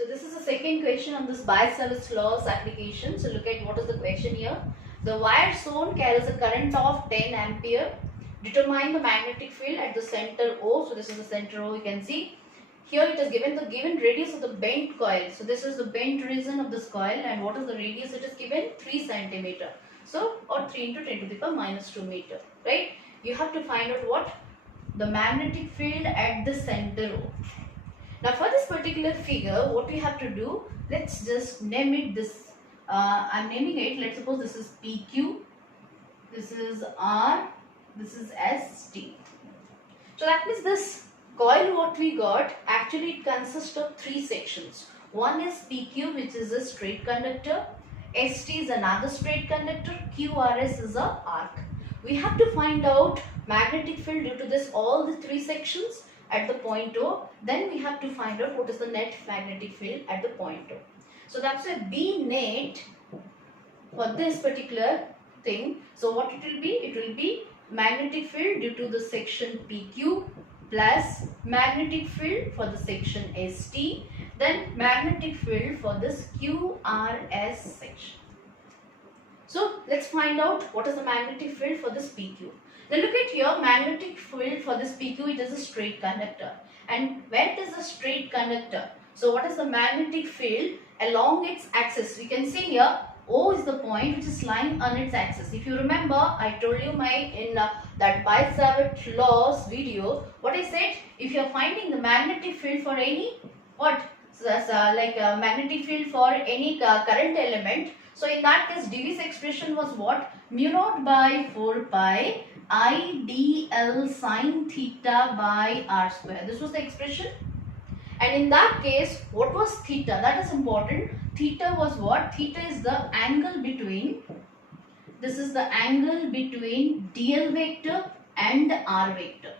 So this is the second question on this Biot-Savart's laws application. So look at what is the question here. The wire shown carries a current of 10 ampere. Determine the magnetic field at the center O. So this is the center O, you can see. Here it is given the given radius of the bent coil. So this is the bent region of this coil, and what is the radius? It is given 3 centimeter. So or 3 into 10 to the power minus 2 meter. Right? You have to find out what? The magnetic field at the center O. Now for this particular figure, what we have to do, let's just name it this. I'm naming it, let's suppose this is PQ, this is R, this is ST. So that means this coil what we got, actually it consists of 3 sections. One is PQ, which is a straight conductor, ST is another straight conductor, QRS is a arc. We have to find out magnetic field due to this all the 3 sections at the point O. Then we have to find out what is the net magnetic field at the point O. So that's a B net for this particular thing. So what it will be? It will be magnetic field due to the section PQ plus magnetic field for the section ST, then magnetic field for this QRS section. So let's find out what is the magnetic field for this PQ. Now look at here, magnetic field for this PQ, it is a straight conductor. And when it is a straight conductor, so what is the magnetic field along its axis? We can see here, O is the point which is lying on its axis. If you remember, I told you in that Biot-Savart laws video, what I said, if you are finding the magnetic field for any, what? So that's like a magnetic field for any current element. So in that case, dV's expression was what? Mu naught by 4 pi I dl sine theta by r square. This was the expression. And in that case, what was theta? That is important. Theta was what? Theta is the angle between, this is the angle between dl vector and r vector.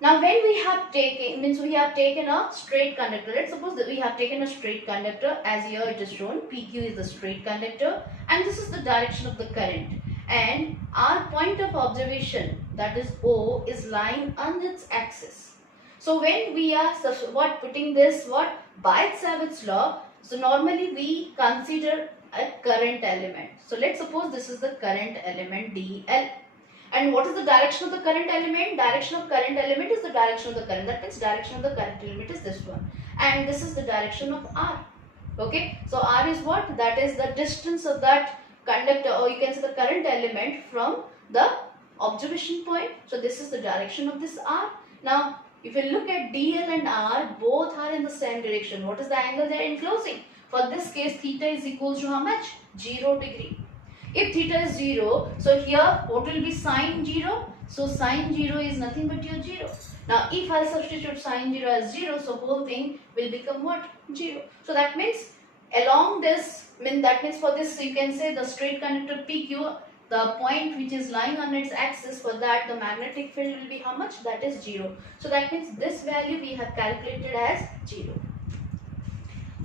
Now when we have taken, means we have taken a straight conductor. Let's suppose that we have taken a straight conductor, as here it is shown. PQ is the straight conductor and this is the direction of the current. And our point of observation, that is O, is lying on its axis. So when we are putting this Biot-Savart's law, so normally we consider a current element. So let's suppose this is the current element DL. And what is the direction of the current element? Direction of current element is the direction of the current. That means direction of the current element is this one. And this is the direction of R. Okay. So R is what? That is the distance of that conductor, or you can say the current element from the observation point. So this is the direction of this R. Now if you look at DL and R, both are in the same direction. What is the angle they are enclosing? For this case, theta is equals to how much? 0 degree. If theta is 0, so here what will be sine 0? So sine 0 is nothing but your 0. Now if I substitute sine 0 as 0, so whole thing will become what? 0. So that means along this, that means for this you can say the straight conductor PQ, the point which is lying on its axis, for that the magnetic field will be how much? That is 0. So that means this value we have calculated as 0.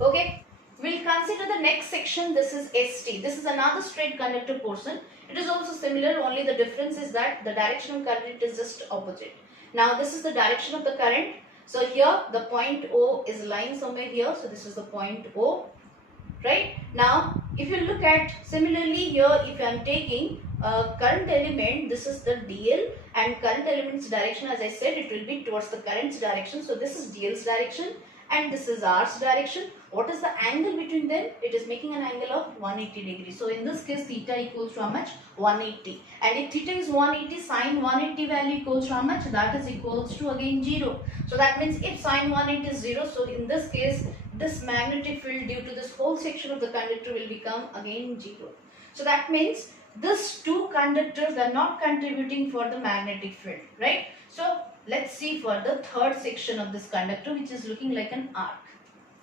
Okay. We'll consider the next section. This is ST. This is another straight conductor portion. It is also similar, only the difference is that the direction of current is just opposite. Now this is the direction of the current. So here the point O is lying somewhere here. So this is the point O. Right? Now if you look at similarly here, if I am taking a current element, this is the DL, and current element's direction, as I said, it will be towards the current's direction. So this is DL's direction and this is R's direction. What is the angle between them? It is making an angle of 180 degrees. So in this case, theta equals to how much? 180. And if theta is 180, sine 180 value equals to how much? That is equals to again 0. So that means if sine 180 is 0, so in this case, this magnetic field due to this whole section of the conductor will become again 0. So that means these two conductors are not contributing for the magnetic field, right? So let's see for the third section of this conductor, which is looking like an arc.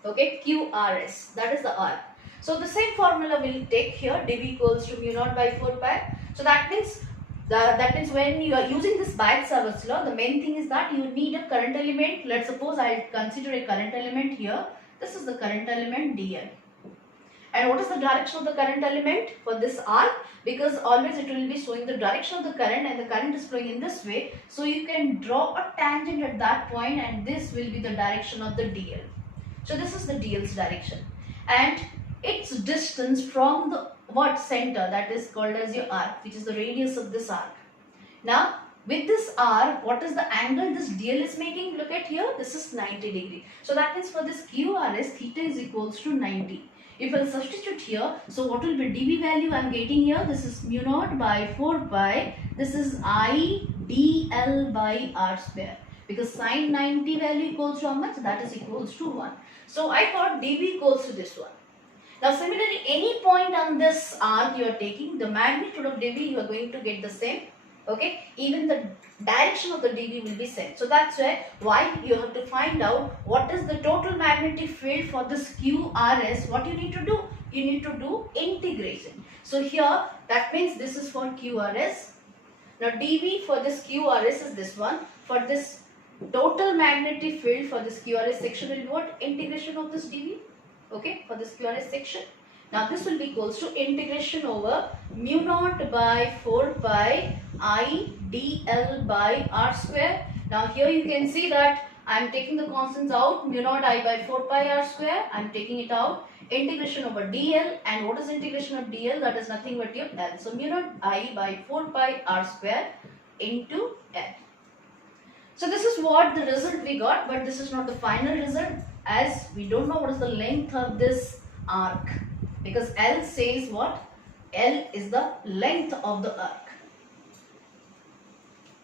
Okay, QRS, that is the arc. So the same formula we'll take here, dV equals to mu naught by 4 pi. So that means when you are using this Biot-Savart's law, the main thing is that you need a current element. Let's suppose I'll consider a current element here. This is the current element DL. And what is the direction of the current element for this arc? Because always it will be showing the direction of the current, and the current is flowing in this way. So you can draw a tangent at that point, and this will be the direction of the DL. So this is the dl's direction, and its distance from the what center, that is called as your arc, which is the radius of this arc. Now with this arc, what is the angle this dl is making? Look at here, this is 90 degree. So that means for this QRS, theta is equals to 90. If I substitute here, so what will be dV value I am getting here? This is mu naught by 4 pi. This is I dl by r square. Because sine 90 value equals to how much? That is equals to 1. So I got dV equals to this one. Now similarly, any point on this arc you are taking, the magnitude of dV you are going to get the same. Okay, even the direction of the dV will be same. So that's why you have to find out what is the total magnetic field for this QRS. What you need to do? You need to do integration. So here that means this is for QRS. Now dV for this QRS is this one. For this total magnetic field for this QRS section will be what? Integration of this dV. Okay, for this QRS section. Now this will be equals to integration over mu naught by 4 pi I dl by r square. Now here you can see that I am taking the constants out. Mu naught I by 4 pi r square, I am taking it out. Integration over dl, and what is integration of dl? That is nothing but your l. So mu naught I by 4 pi r square into l. So this is what the result we got, but this is not the final result, as we don't know what is the length of this arc, because L says what? L is the length of the arc.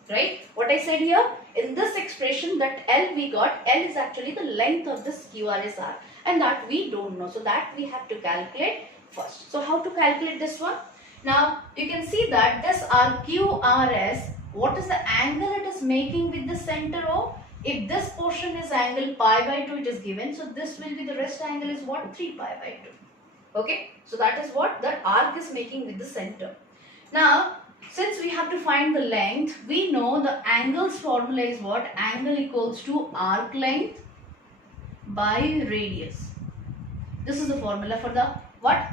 Right? What I said here, in this expression that L we got, L is actually the length of this QRS arc, and that we don't know. So that we have to calculate first. So how to calculate this one? Now you can see that this arc QRS, what is the angle it is making with the center O? If this portion is angle pi by 2, it is given. So this will be the rest angle is what? 3 pi by 2. Okay. So that is what the arc is making with the center. Now, since we have to find the length, we know the angle's formula is what? Angle equals to arc length by radius. This is the formula for the what?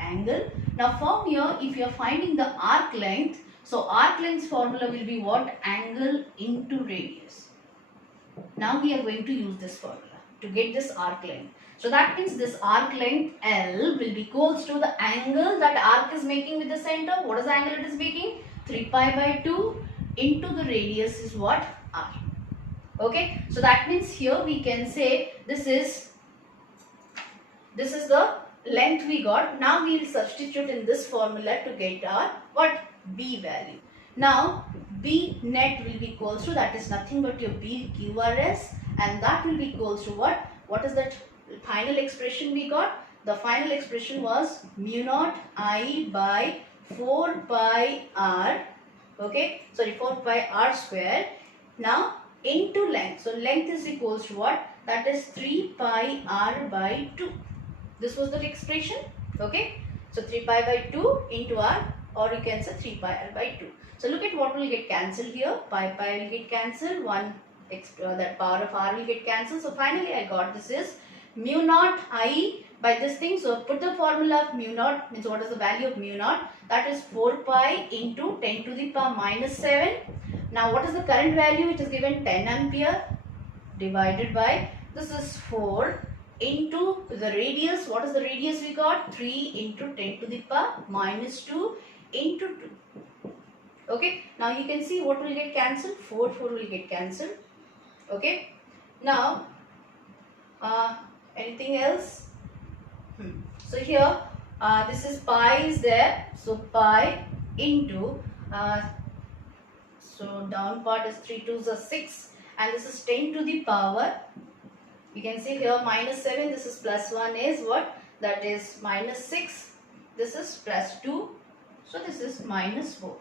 Angle. Now from here, if you are finding the arc length, so arc length's formula will be what? Angle into radius. Now we are going to use this formula to get this arc length. So that means this arc length L will be equals to the angle that arc is making with the center. What is the angle it is making? 3 pi by 2 into the radius is what? R. Okay. So that means here we can say this is the length we got. Now we will substitute in this formula to get our what? B value. Now B net will be equals to, that is nothing but your B QRS, and that will be equals to what? What is that final expression we got? The final expression was mu naught I by 4 pi r, okay, sorry, 4 pi r square, now into length. So length is equals to what? That is 3 pi r by 2. This was the expression, okay. So 3 pi by 2 into r, or you can say 3 pi r by 2. So look at what will get cancelled here. Pi will get cancelled, that power of r will get cancelled. So finally I got this is mu naught I by this thing. So put the formula of mu naught, means what is the value of mu naught? That is 4 pi into 10 to the power minus 7. Now what is the current value? It is given 10 ampere divided by, this is 4 into the radius. What is the radius we got? 3 into 10 to the power minus 2 into 2. Okay, now you can see what will get cancelled? 4 will get cancelled. Okay, now anything else? So here this is pi is there, so pi into so down part is 3 2s are 6, and this is 10 to the power, you can see here minus 7, this is plus 1 is what? That is minus 6, this is plus 2, so this is minus 4.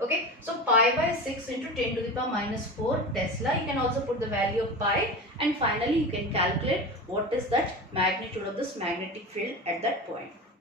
Okay, so pi by 6 into 10 to the power minus 4 Tesla. You can also put the value of pi, and finally you can calculate what is that magnitude of this magnetic field at that point.